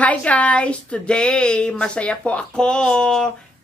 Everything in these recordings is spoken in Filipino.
Hi guys! Today, masaya po ako.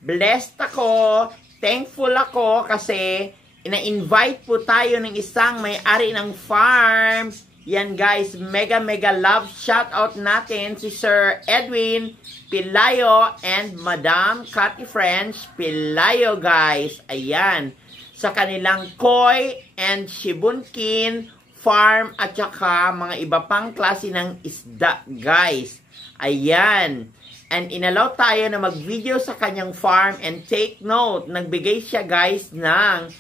Blessed ako. Thankful ako kasi ina-invite po tayo ng isang may-ari ng farm. Yan guys, mega love shoutout natin si Sir Edwin Pilayo and Madam Cathy French Pilayo guys. Ayan. Sa kanilang koi and shibunkin farm at saka mga iba pang klase ng isda guys. Ayan. And inalaw tayo na mag-video sa kanyang farm and take note, nagbigay siya guys ng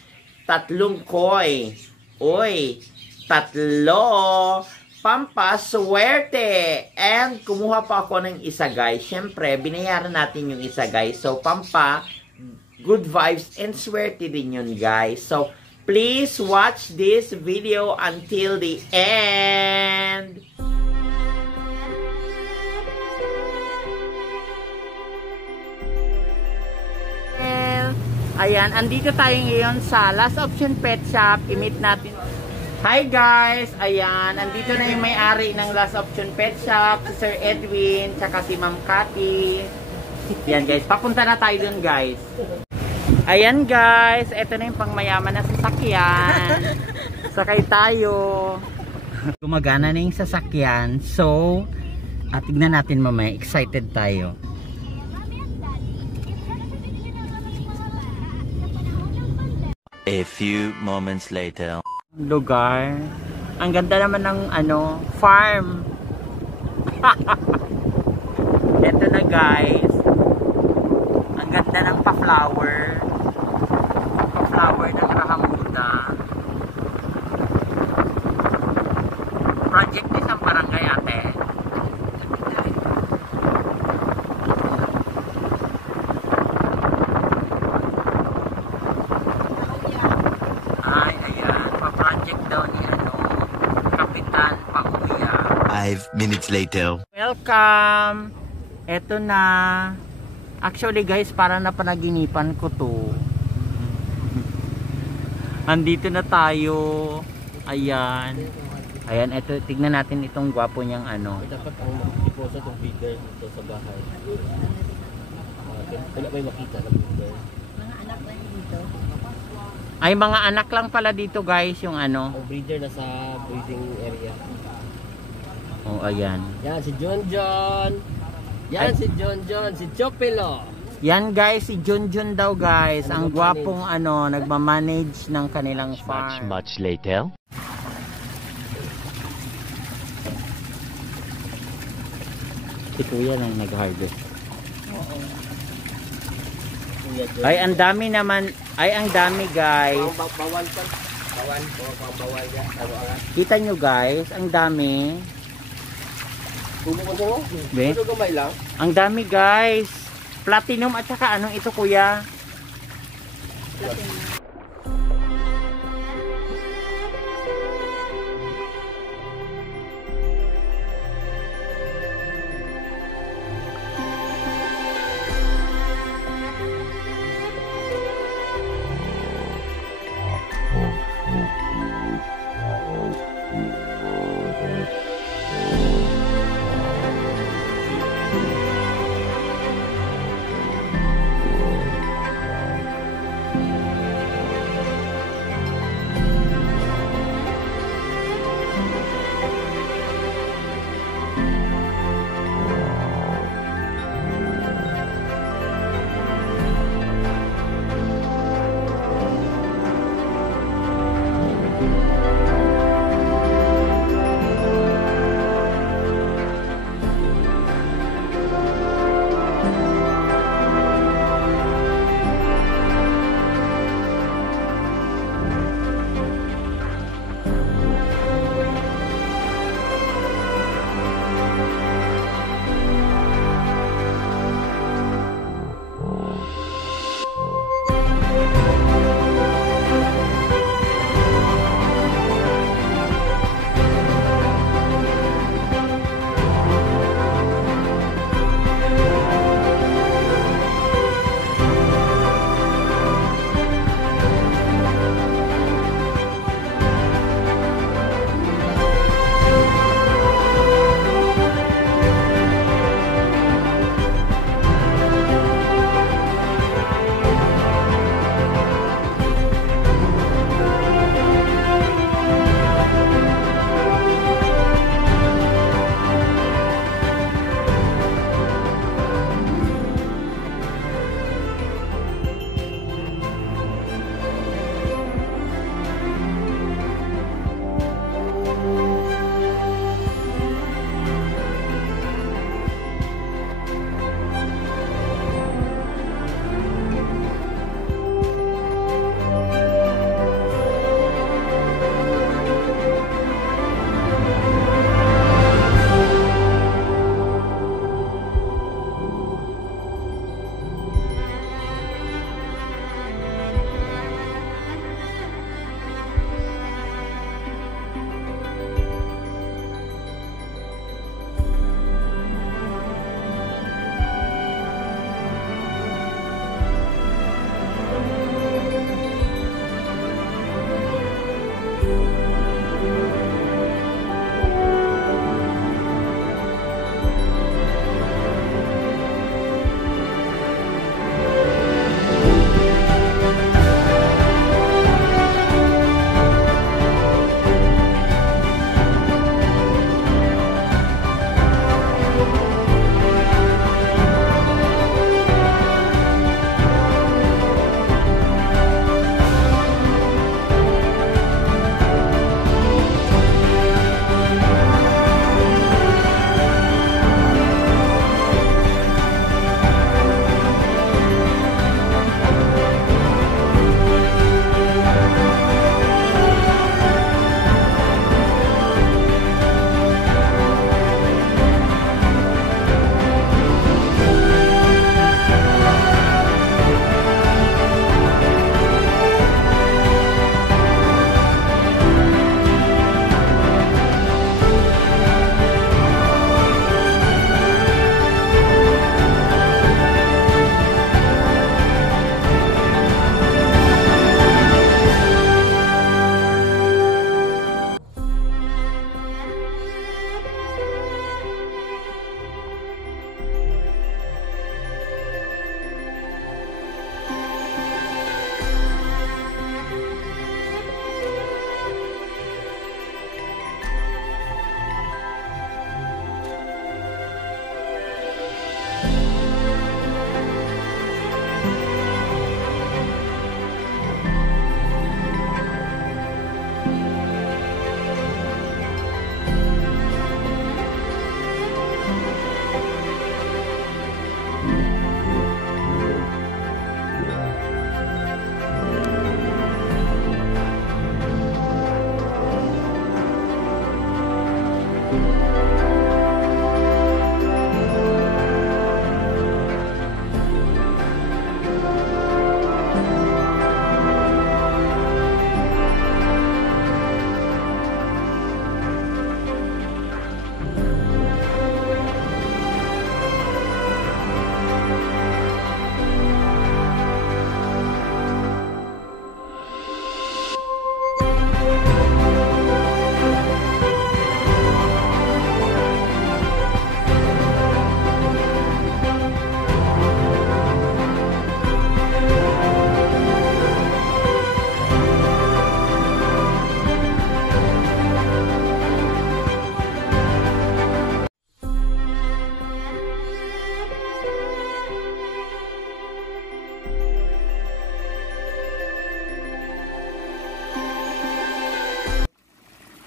3 koi. Uy, 3 pampaswerte. And kumuha pa ako ng isa guys. Siyempre, binayaran natin yung isa guys. So, good vibes and swerte din yun guys. So, please watch this video until the end. Ayan, andito tayo ngayon sa Last Option Pet Shop. I-meet natin. Hi guys! Ayan, andito na yung may-ari ng Last Option Pet Shop, si Sir Edwin, tsaka si Ma'am Cathy. Yan guys, papunta na tayo dun guys. Ayan guys, eto na yung pangmayaman na sasakyan. Sakay tayo. Gumagana na yung sasakyan. So, tignan natin mamaya. Excited tayo. A few moments later. Lugar. Ang ganda naman ng farm. Eto na guys. Ang ganda ng pa-flower. Pa-flower ng Rahamuda. Project ni isang barangay ate. Ay, ayan. Pa-project daw ni Kapitan Pakuya. 5 minutes later. Welcome! Eto na. Actually guys, parang napanaginipan ko to. Andito na tayo. Ayan. Ayan, eto, tignan natin itong gwapo niyang Dapat ang iposa itong feeder dito sa bahay. Wala may makita na feeder. Mga anak lang dito. Ay, mga anak lang pala dito guys, yung Ang breeder na sa breeding area. Oh, ayan. Yan, si John John. Yan, si John John. Si Chopilo. Yan guys, si Junjun daw guys. Ang gwapong nagmamanage ng kanilang farm. Much later. Si Kuya lang nag-harvest. Ay, ang dami naman. Ay, ang dami guys. Bawal ka. Bawal ko. Bawal ka. Kita nyo guys, ang dami. Bumukunin mo? Be? Ito gamay lang? Ang dami guys. Platinum at saka anong ito kuya? Platinum.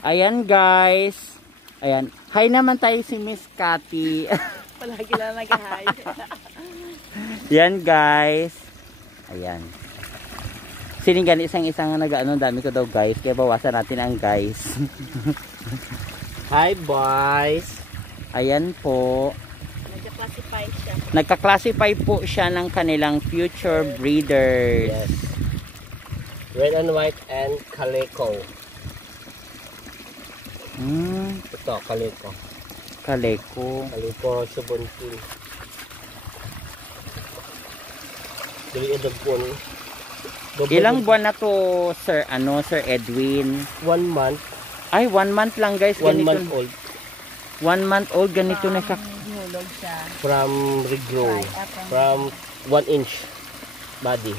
Ayan guys. Ayan. Hi naman tayo si Miss Cathy. Palagi lang nag-hi. Yan guys. Ayan. Siningan isang nag-ano, dami ko daw guys. Kaya bawasan natin ang guys. Hi boys. Ayan po. Nagka-classify siya. Nagka-classify po siya ng kanilang future breeders. Yes. Red and white and calico. Ito, calico. Calico. Calico subuntin. Dili edagpon. Ilang buwan na to, Sir Edwin? 1 month. Ay, 1 month lang guys. 1 Ganito. month old. 1 month old, ganito na siya. Gihulog siya. From regrow. From 1 inch body.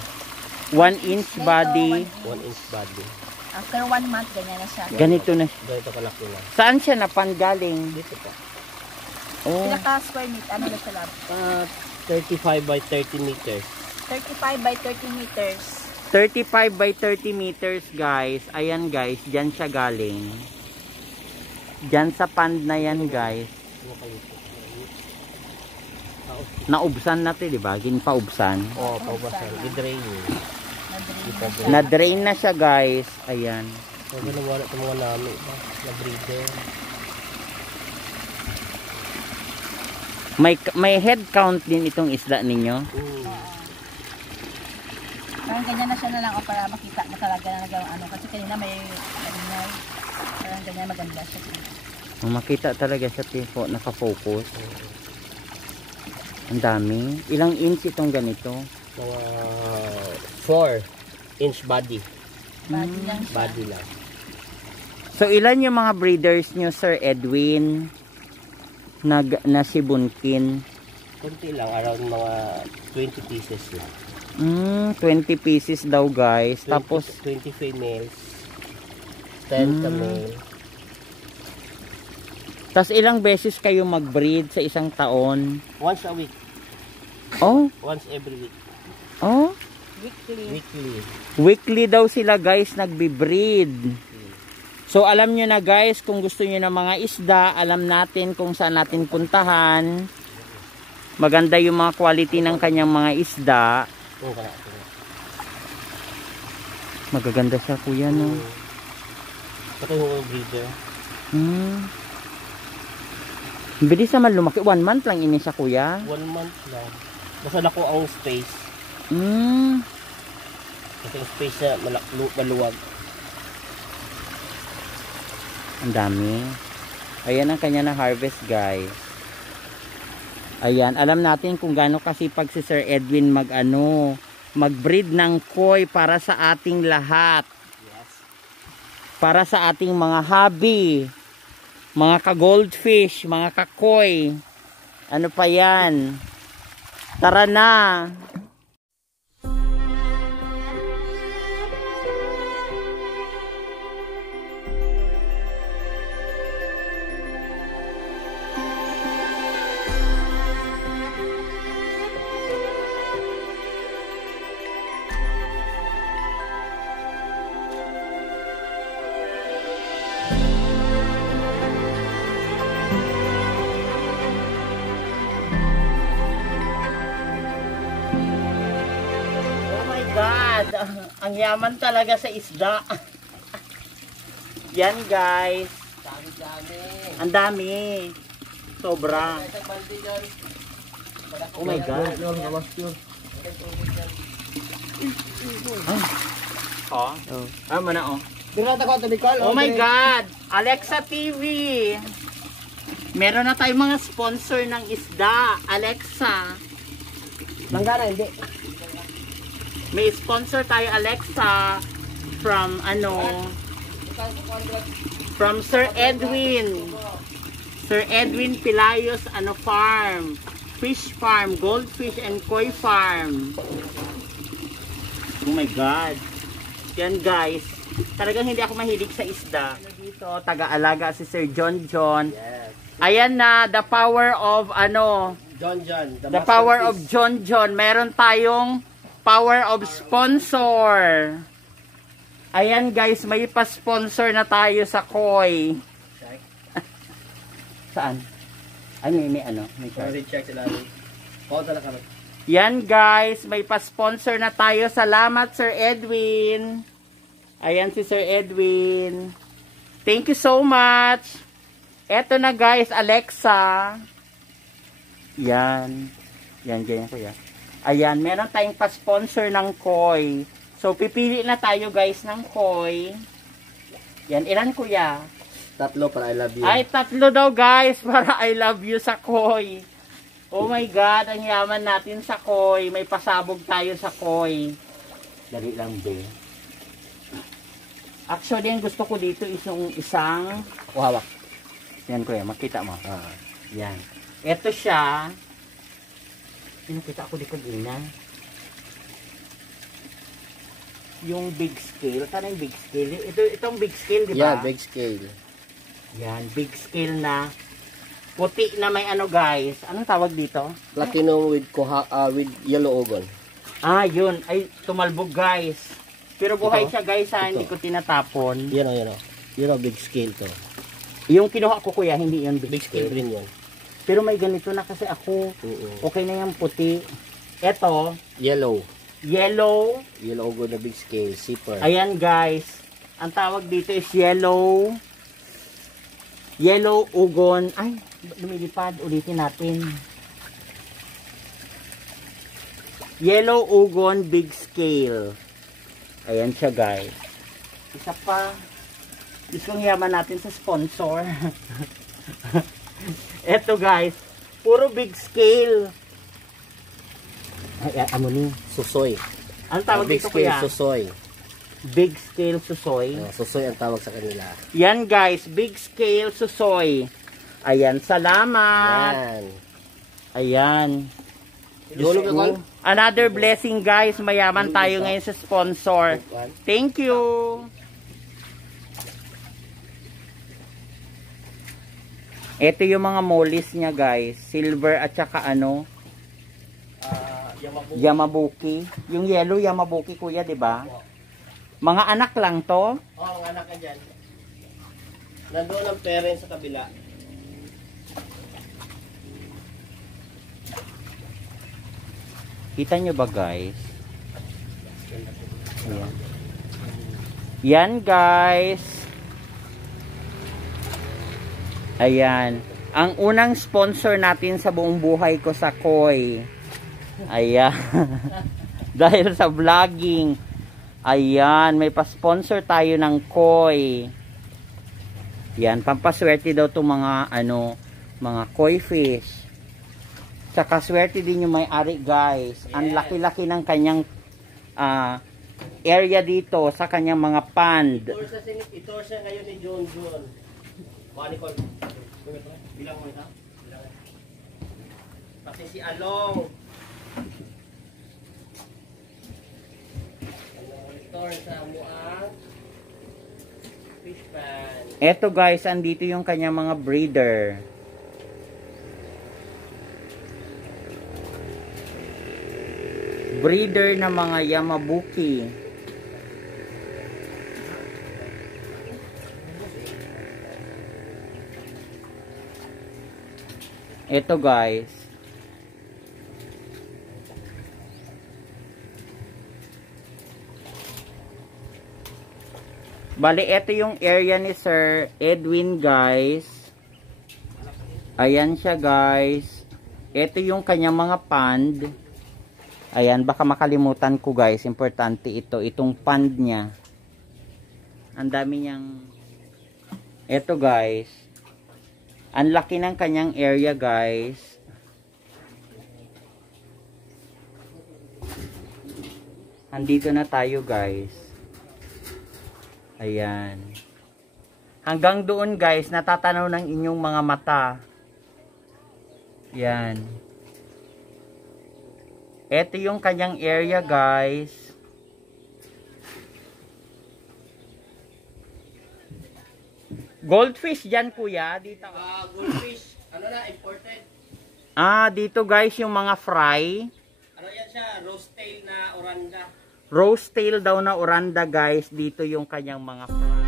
1 inch body. 1 inch body. After 1 month, ganyan na siya. Ganito na siya. Ganito kalaki na. Saan siya napanggaling? Dito pa. Oh. Pinaka-square meter, ano na siya lab? 35 by 30 meters. 35 by 30 meters. 35 by 30 meters guys. Ayan guys, dyan siya galing. Dyan sa pond na yan guys. Naubsan natin, di ba? Ginpaubsan. Oo, paubasan. I-drain. Na-drain na siya guys. Ayan. Sabi na wala itong mga nami. Na-breeder. May head count din itong isda ninyo. Parang ganyan na siya na lang o para makita na talaga na nagawang ano. Kasi kanina may ganyan. Parang ganyan maganda siya. Makita talaga siya tipo, nakafocus. Ang dami. Ilang inch itong ganito? Mga 4 inch body. Body lang siya. Body lang. So ilan yung mga breeders nyo, Sir Edwin? Na sibunkin? Kunti lang. Around mga 20 pieces lang. 20 pieces daw guys. 20, Tapos 20 females. 10 male. tas ilang beses kayo mag-breed sa isang taon? Once a week. Oh? Once every week. Oh? Weekly. Weekly daw sila guys nagbi-breed. So alam nyo na guys, kung gusto nyo ng mga isda, alam natin kung saan natin puntahan. Maganda yung mga quality ng kanyang mga isda. Magaganda siya kuya no. Ito yung breeder. Bilis naman lumaki. 1 month lang ini siya kuya. 1 month lang. Basta na ko ang space. Kasi yung space na maluwag. Ang dami. Ayan ang kanya na harvest guys. Ayan, alam natin kung gaano kasipag si Sir Edwin mag-breed ng koi para sa ating lahat. Yes. Para sa ating mga hobby. Mga ka-goldfish, mga ka-koi. Ano pa yan? Tara na! Ang yaman talaga sa isda. Yan guys. Dami. Ang dami. Sobra. Isang balde dyan. Oh my God. Oh. Ano na oh. Dirata ko ito, Nicole. Oh my God! Alexa TV! Meron na tayong mga sponsor ng isda. Alexa. Langgana, hindi. May sponsor tayo, Alexa. From from Sir Edwin. Sir Edwin Pilayos Farm. Fish Farm, Goldfish and Koi Farm. Oh my God. Yan guys. Talagang hindi ako mahilig sa isda. Dito, taga-alaga si Sir John John. Yes. Ayan na, the power of John. the power of John John. Meron tayong power of sponsor. Ayan guys, may pa-sponsor na tayo sa Koi. Saan? Ay, may shark. Check sila. Pauta na kami. Yan guys, may pa-sponsor na tayo. Salamat Sir Edwin. Ayan si Sir Edwin. Thank you so much. Eto na guys, Alexa. Yan. Yan, ganyan kuya. Ayan, meron tayong pa-sponsor ng Koi. So, pipili na tayo guys ng Koi. Yan, ilan kuya? 3 para I love you. Ay, 3 daw guys para I love you sa Koi. Oh my God, ang yaman natin sa Koi. May pasabog tayo sa Koi. Dali lang be. Actually, ang gusto ko dito is yung isang... Hawak. Yan kuya, makita mo. Yan. Ito siya. Pinakita ako dito din na. Yung big scale. Saan yung big scale? Itong big scale, di ba? Yeah, big scale. Yan, big scale na. Puti na may guys. Anong tawag dito? Platinum with yellow ogon. Ah, yun. Ay, tumalbog guys. Pero buhay Ito? siya guys ha. Ito. Hindi ko tinatapon. Yan o. Yun o, big scale to. Yung kinuha ko kuya, hindi yun big Big scale scale. rin yan. Pero may ganito na kasi ako. Okay na yung puti. Ito, Yellow. yellow. Yellow ogon na big scale. Zipper. Ayan guys. Ang tawag dito is yellow. Yellow ugon. Ay, lumilipad. Ulitin natin. Yellow ugon big scale. Ayan siya guys. Isa pa. Gusto kong yaman natin sa sponsor. Eto guys. Puro big scale. Ay, ni? Susoy. Ang tawag Big dito scale kuya? susoy. Big scale susoy. Susoy ang tawag sa kanila. Yan guys, big scale susoy. Ayan, salamat. Yan. Ayan. Dulog ka, Kol? Another blessing guys, mayaman tayo ngayon sa sponsor. Thank you. Ito yung mga mollies niya guys, silver at saka Yamabuki. Yung yellow Yamabuki kuya, 'di ba? Mga anak lang to. Ang anak ka dyan. Nandoon ang parents sa kabila. Kita nyo ba guys? Ayan. Yan guys. Ayan. Ang unang sponsor natin sa buong buhay ko sa Koi. Ayan. Dahil sa vlogging. Ayan. May pa-sponsor tayo ng Koi. Yan. Pampaswerte daw itong mga mga koi fish. Saka swerte din yung may-ari guys. Ang laki-laki ng kanyang area dito sa kanyang mga pond. Ito siya ngayon ni John John. Manicol. Bilang mo ito. Pati si Along. Ito sa Muang fish pan. Eto guys, andito yung kanyang mga breeder. Breeder na mga Yamabuki. Ito guys. Bali, ito yung area ni Sir Edwin, guys. Ayan siya, guys. Ito yung kanyang mga pond. Ayan, baka makalimutan ko, guys. Importante ito. Itong pond niya. Ang dami niyang... Ito, guys. Ang laki ng kanyang area, guys. Andito na tayo, guys. Ayan. Hanggang doon, guys, natatanaw ng inyong mga mata. Yan. Ito yung kanyang area, guys. Goldfish dyan, kuya. Dito. Goldfish. Ano na, imported. Dito, guys, yung mga fry. Ano yan siya? Roast tail na oranda. Roast tail daw na oranda, guys. Dito yung kanyang mga fry.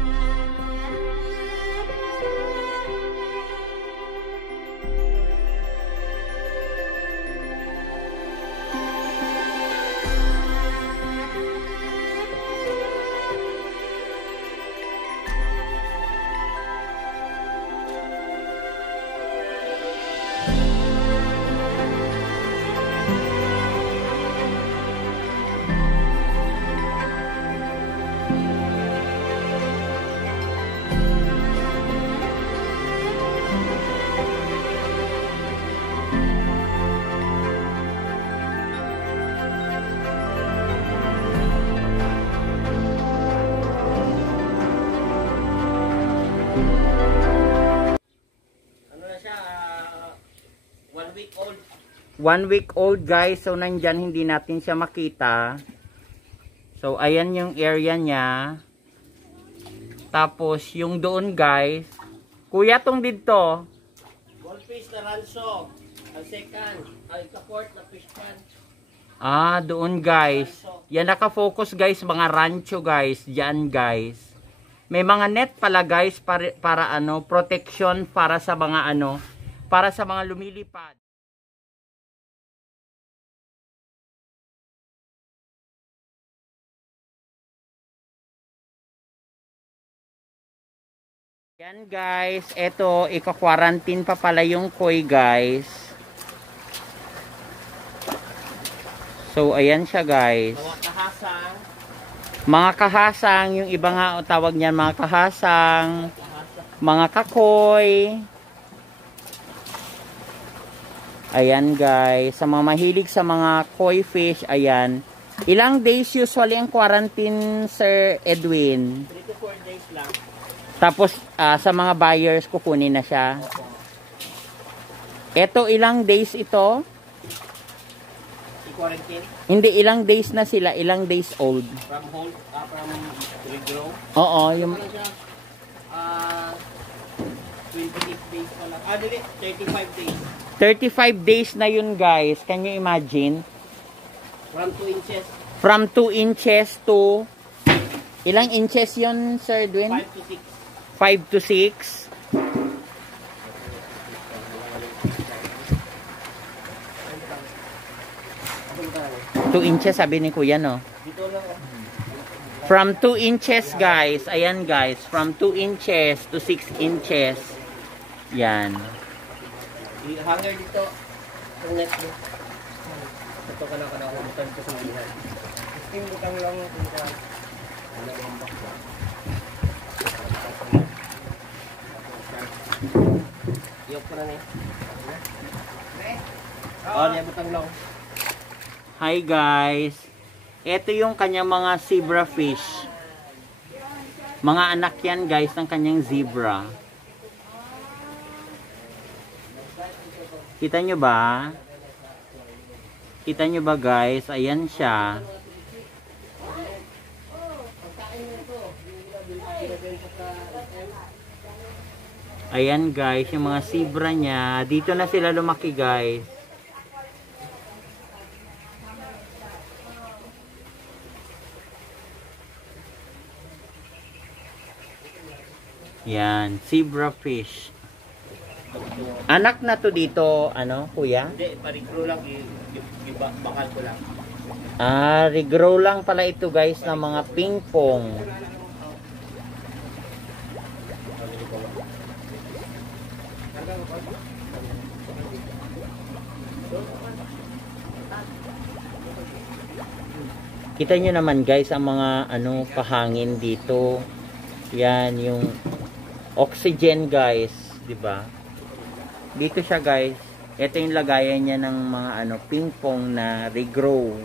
Ano na siya? 1 week old. 1 week old, guys. So, nandyan, hindi natin siya makita. So, ayan yung area niya. Tapos, yung doon, guys. Kuya, tong dito. Goldfish na ranso. Ang second. Ang support na fish pan. Doon, guys. Yan, nakafocus, guys. Mga rancho, guys. Diyan, guys. May mga net pala, guys. Para ano, protection para sa mga ano. Para sa mga lumilipad. Yan, guys. Ito, ika-quarantine pa pala yung koi, guys. So, ayan siya, guys. Mga kahasang. Mga kahasang, yung iba nga tawag niyan, mga kahasang, mga kakoy. Ayan, guys. Sa mga mahilig sa mga koi fish, ayan. Ilang days usually ang quarantine, Sir Edwin? 3 to 4 days lang. Tapos, sa mga buyers, kukunin na siya. Ito, ilang days ito? I-quarantine. Hindi, ilang days na sila? Ilang days old? From hold, from regrow. Oo, yung... Ano siya? 28 days pa lang. Dili, 35 days. 35 days na yun, guys. Can you imagine? From 2 inches. From 2 inches to... Ilang inches yun, Sir Edwin? 5 to 6. 5 to 6. 2 inches, sabi ni Kuya, no? Dito lang. From 2 inches, guys. Ayan, guys. From 2 inches to 6 inches. Yan. Hanger dito. Ang net mo. Ito ka na butang ko sa lihan. Yung butang lang dito. Iyok ko na niya. Niya butang lang. Hi, guys. Ito yung kanyang mga zebra fish. Mga anak yan, guys, ng kanyang zebra. Kita nyo ba? Kita nyo ba, guys? Ayan siya. Ayan, guys, yung mga zebra niya. Dito na sila lumaki, guys. Yan, zebra fish. Anak na to dito, ano, kuya? Hindi, pa-regrow lang. Bakal ko lang. Regrow lang pala ito, guys, ng mga ping-pong. Kita nyo naman guys ang mga kahangin dito. Yan yung oxygen guys, 'di ba? Dito siya guys. Ito yung lagayan niya ng mga ping pong na regrow.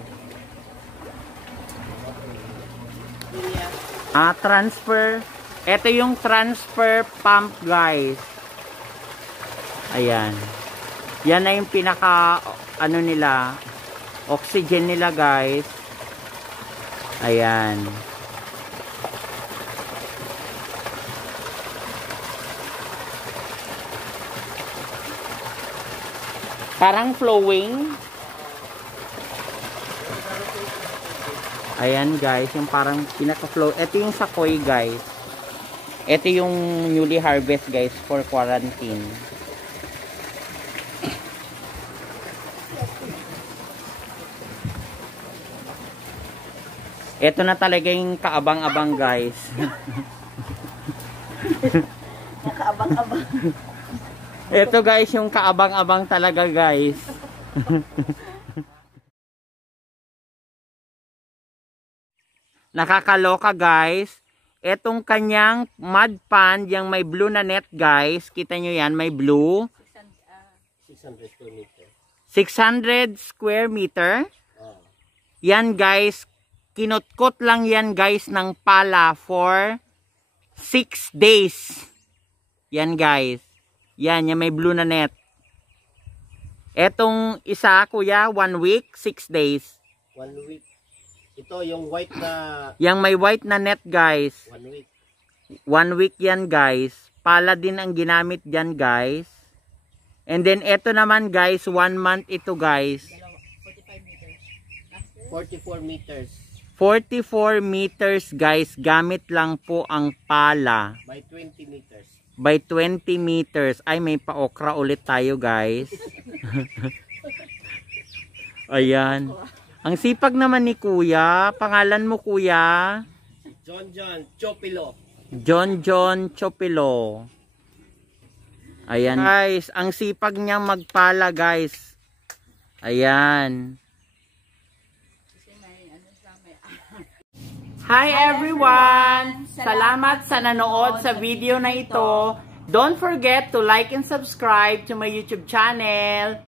Transfer. Ito yung transfer pump guys. Ayan. Yan na yung pinaka nila, oxygen nila guys. Ayan. Parang flowing. Ayan guys, yung parang pinaka-flow. Ito yung sakoy guys. Ito yung newly harvest guys for quarantine. Ito na talaga yung kaabang-abang guys. Kaabang-abang. Ito guys yung kaabang-abang talaga guys. Nakakaloka guys. Etong kanyang mud pond, yung may blue na net guys. Kita nyo yan, may blue. 600 square meter. 600 square meter. Yan guys. Kinutkot lang yan guys ng pala for 6 days. Yan guys. Yan, yung may blue na net. Etong isa kuya, 1 week, 6 days. 1 week. Ito yung white na... Yang may white na net guys. 1 week. 1 week yan guys. Pala din ang ginamit dyan guys. And then eto naman guys, 1 month ito guys. 44 meters. 44 meters guys. Gamit lang po ang pala. By 20 meters. By 20 meters. Ay, may pa-okra ulit tayo guys. Ayan. Ang sipag naman ni kuya. Pangalan mo kuya? John Chopilo. John Chopilo. Ayan guys. Ang sipag niyang magpala guys. Ayan. Hi everyone! Salamat sa nanood sa video na ito. Don't forget to like and subscribe to my YouTube channel.